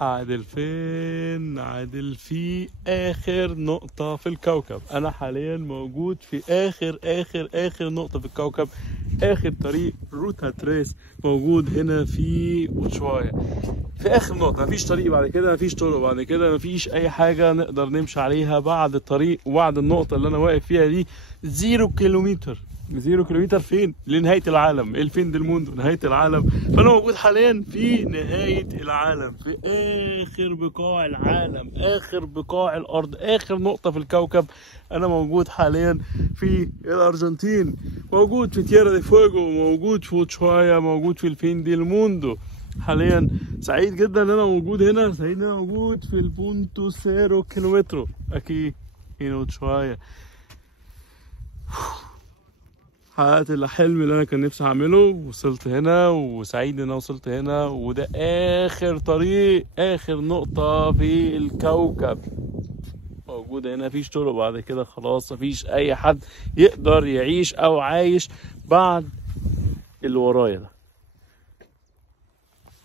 عادل فين؟ عادل في آخر نقطة في الكوكب. أنا حاليا موجود في آخر نقطة في الكوكب، آخر طريق روتا تريس موجود هنا في وشواية، في آخر نقطة. مفيش طريق بعد كده، مفيش طرق بعد كده، مفيش أي حاجة نقدر نمشي عليها بعد الطريق وبعد النقطة اللي أنا واقف فيها دي. 0 كيلومتر. 0 كيلومتر فين؟ لنهاية العالم. الفين دي الموندو، نهاية العالم. فأنا موجود حاليا في نهاية العالم، في آخر بقاع العالم، آخر بقاع الأرض، آخر نقطة في الكوكب. أنا موجود حاليا في الأرجنتين، موجود في تيرا دي فويجو، موجود في وتشوايا، موجود في الفين دي الموندو. حاليا سعيد جدا ان انا موجود هنا، سعيد ان انا موجود في البونتو 0 كيلومتر اكيد هنا شويه. حققت الحلم اللي انا كان نفسي اعمله، وصلت هنا وسعيد ان انا وصلت هنا، وده اخر طريق، اخر نقطه في الكوكب موجوده هنا. مفيش طرق بعد كده، خلاص مفيش اي حد يقدر يعيش او عايش بعد اللي ورايا ده.